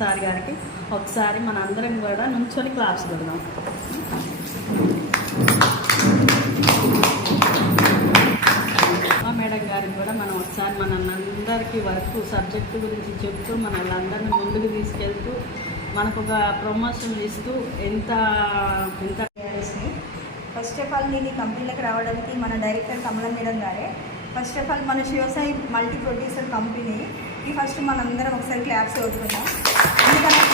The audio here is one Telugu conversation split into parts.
సార్ గారికి ఒకసారి మన అందరం కూడా నుంచొని క్లాప్స్ కొడదాం. మా మేడం గారికి కూడా మనం ఒకసారి మన అందరికీ వర్క్ సబ్జెక్టు గురించి చెప్తూ మన వాళ్ళందరినీ ముందుకు తీసుకెళ్తూ మనకు ఒక ప్రమోషన్ ఇస్తూ ఎంత ఎంత ఫస్ట్ ఆఫ్ ఆల్ నేను ఈ కంపెనీలోకి రావడానికి మన డైరెక్టర్ కమల మేడం గారే. ఫస్ట్ ఆఫ్ ఆల్ మన Sivasai multi producer company first మనందరం ఒకసారి క్లాప్స్ కొట్టుకుందాం ఎందుకంటే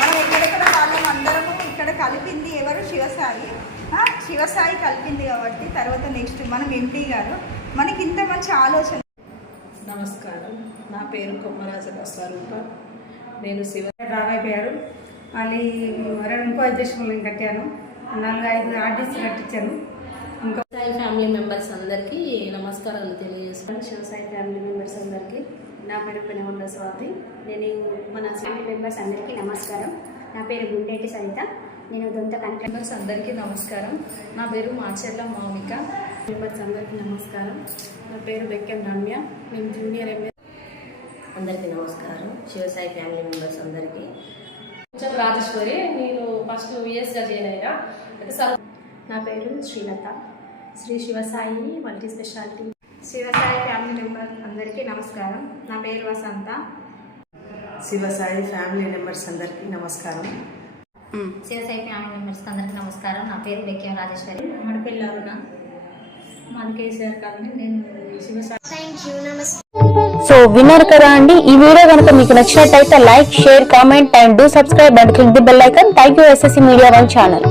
మనం ఎక్కడెక్కడ వాళ్ళం అందరము ఇక్కడ కలిపింది ఎవరు? శివసాయి. శివసాయి కలిపింది కాబట్టి తర్వాత నెక్స్ట్ మనం ఎంపీ గారు. మనకి ఇంత మంచి ఆలోచన. నమస్కారం. నా పేరు కొమ్మరాజుల స్వరూప. నేను శివ రావైపోయారు మళ్ళీ రెండు ఇంకో అధ్యక్షులు కట్టాను నాలుగు ఐదు ఆర్డీస్ కట్టించాను. ఇంకా సాయి ఫ్యామిలీ మెంబర్స్ అందరికీ నమస్కారాలు తెలియజేస్తున్నాను. శివసాయి ఫ్యామిలీ మెంబర్స్ అందరికీ నా పేరు పెనగొండ స్వాతి. నేను మన ఫ్యామిలీ మెంబర్స్ అందరికీ నమస్కారం. నా పేరు గుండేటి సరిత. నేను దొంత కంట మెంబర్స్ అందరికీ నమస్కారం. నా పేరు మాచెర్ల మౌనిక మెంబర్స్ అందరికీ నమస్కారం. నా పేరు బెక్కెం రమ్య. మేము జూనియర్ ఎంఏ అందరికీ నమస్కారం. శివసాయి ఫ్యామిలీ మెంబర్స్ అందరికీ. కొంచెం రాజేశ్వరి నేను ఫస్ట్ యూఎస్గా జాయిన్ అయినా. నా పేరు శ్రీలత. శ్రీ శివసాయి మల్టీ స్పెషాలిటీ శివసాయి అందరికీ నమస్కారం. నా పేరు వసంత. శివసాయి ఫ్యామిలీ మెంబర్స్ అందరికీ నమస్కారం. శివసాయి ఫ్యామిలీ మెంబర్స్ అందరికీ నమస్కారం. నా పేరు బెక్కెం రాజేశ్వరి. అరుణ. మాది కేసీఆర్ కాలనీ నేను శివసాయి. సో విన్నారు కదా అండి. ఈ వీడియో కనుక మీకు నచ్చినట్టయితే like share comment and do subscribe and click the bell icon thank you SSC media one channel